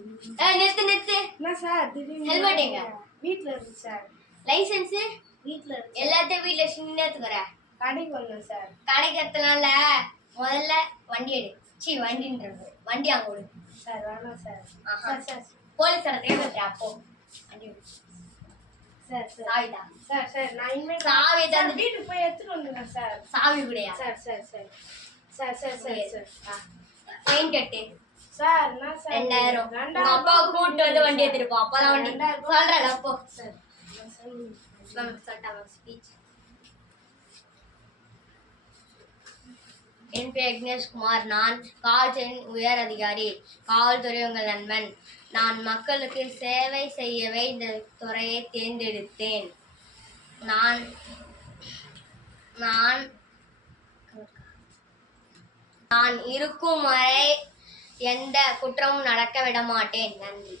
நிறுத்து நிறுத்து. என்ன சார் திடீர்னு ஹெல்மெட் எங்க? வீட்ல இருக்கு சார். லைசென்ஸ் வீட்ல இருக்கு. எல்லாத்தையும் வீட்ல சின்ன எடுத்துக்கற. கடைக்கு வந்தேன் சார். கடைக்கு எத்தனால முதல்ல வண்டி எடு. வண்டின்றது வண்டி அங்க விடு. சார் வேணாம் சார். சார் சார் போலீஸ் தேவை அப்போ வண்டி விடு. Sir sir Savita. Sir sir நான் இனிமேல் சாவி தான் வீட்டுக்கு போய் எடுத்துட்டு வந்துடுறேன் சார். சாவி விடையா? Sir sir sir sir sir sir sir fine கட்டு. சார் என்ன சார் 2000. உங்க அப்பா கூட்டு வந்து வண்டி எடுத்துட்டு போ. அப்பதான் வண்டி சொல்றல அப்போ. சார் சொல்லிட்டா ஸ்பீச். என் பேர் விக்னேஷ்குமார். நான் காவல்துறையின் உயர் அதிகாரி. காவல்துறை உங்கள் நண்பன். நான் மக்களுக்கு சேவை செய்யவே இந்த துறையை தேர்ந்தெடுத்தேன். நான் நான் நான் இருக்கும் வரை எந்த குற்றமும் நடக்க விட மாட்டேன். நன்றி.